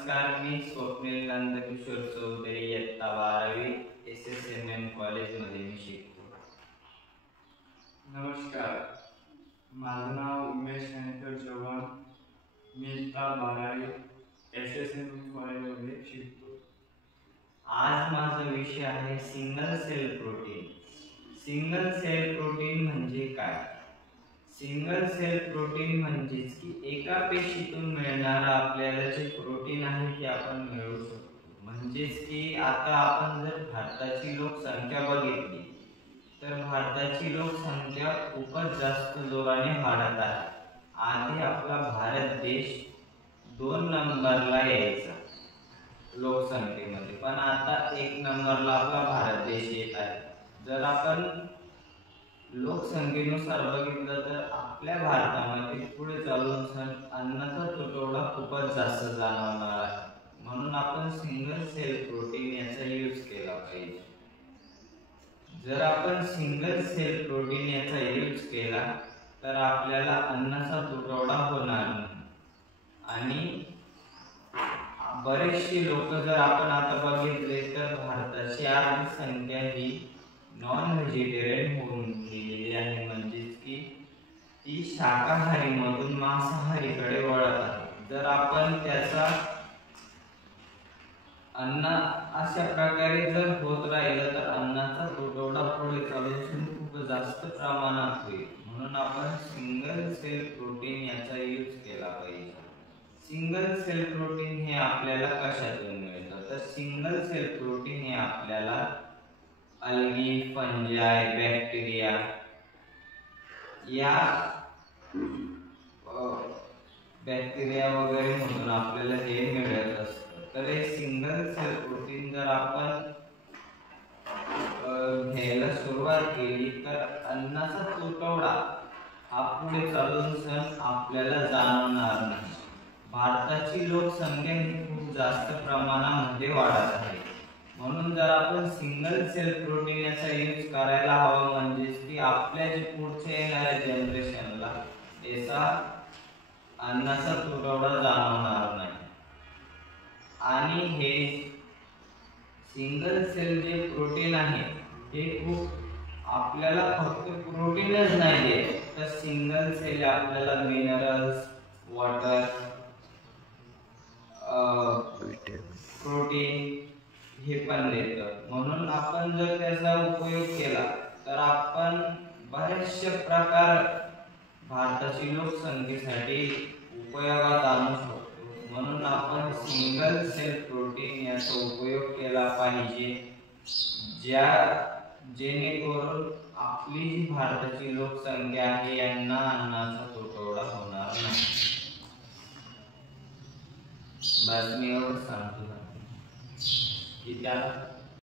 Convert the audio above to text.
नमस्कार, मी स्वप्नील नंदकिशोर चौधरी, इयत्ता 12वी SSMM कॉलेजमध्ये मी शिकतो. नमस्कार, माझं नाव उमेश शंकर चव्हाण. मी इयत्ता 12वी SSMM कॉलेजमध्ये शिकतो. आज माझा विषय आहे single cell protein. Single cell protein म्हणजे काय? सिंगल सेल प्रोटीन म्हणजेच की एका पेशीतून मिळणारा आपल्याला जे प्रोटीन आहे ते आपण मिळवू शकतो. म्हणजेच की आता आपण जर भारताची लोकसंख्या बघितली तर भारताची लोकसंख्या खूपच जास्त जोराने वाढत आहे. आधी आपला भारत देश 2 नंबरला यायचा लोकसंख्येमध्ये, पण आता 1 नंबरला आपला भारत देश येत आहे. जर आपण लोकसंख्येनुसार बघितलं तर आपल्या भारतामध्ये पुढे चालून अन्नाचा तुटवडा खूपच जास्त जाणवणार आहे. म्हणून आपण सिंगल सेल प्रोटीन याचा यूज केला पाहिजे. जर आपण सिंगल सेल प्रोटीन याचा यूज केला तर आपल्याला अन्नाचा तुटवडा होणार नाही. आणि बरेचसे लोक जर आपण आता बघितले तर भारताची अर्धी संख्या ही नॉन व्हेजिटेरियन होऊन गेलेली आहे. म्हणजेच की ती शाकाहारी मधून मांसाहारीकडे वळत आहे. जर आपण त्याचा अन्न अशा प्रकारे जर होत राहिलं तर अन्नाचा तुटवडा पुढे चालून खूप जास्त प्रमाणात होईल. म्हणून आपण सिंगल सेल प्रोटीन याचा यूज केला पाहिजे. सिंगल सेल प्रोटीन हे आपल्याला कशातून मिळतं? तर सिंगल सेल प्रोटीन हे आपल्याला अल्गी, फंजाय, बॅक्टेरिया या बॅक्टेरिया वगैरे म्हणून आपल्याला हे मिळत असतं. तर हे सिंगल सेल प्रोटीन जर आपण घ्यायला सुरुवात केली तर अन्नाचा तुटवडा हा पुढे चालून आपल्याला जाणवणार नाही. भारताची लोकसंख्या ही खूप जास्त प्रमाणामध्ये वाढत आहे. म्हणून जर आपण सिंगल सेल प्रोटीन याचा यूज करायला हवा, म्हणजेच की आपल्या जे पुढच्या येणाऱ्या जनरेशनला याचा अन्नाचा तुटवडा जाणवणार नाही. आणि हे सिंगल सेल जे प्रोटीन आहे हे खूप आपल्याला फक्त प्रोटीनच नाही देत, तर सिंगल सेल आपल्याला मिनरल्स, वॉटर, प्रोटीन हे पण देतं. म्हणून आपण जर त्याचा उपयोग केला तर आपण बरेचसे प्रकार भारताची लोकसंख्येसाठी उपयोगात आणू शकतो. म्हणून आपण सिंगल सेल प्रोटीन याचा उपयोग केला पाहिजे, जेणेकरून आपली जी भारताची लोकसंख्या आहे यांना अन्नाचा तुटवडा होणार नाही. बस मी एवढं सांगतो की त्याला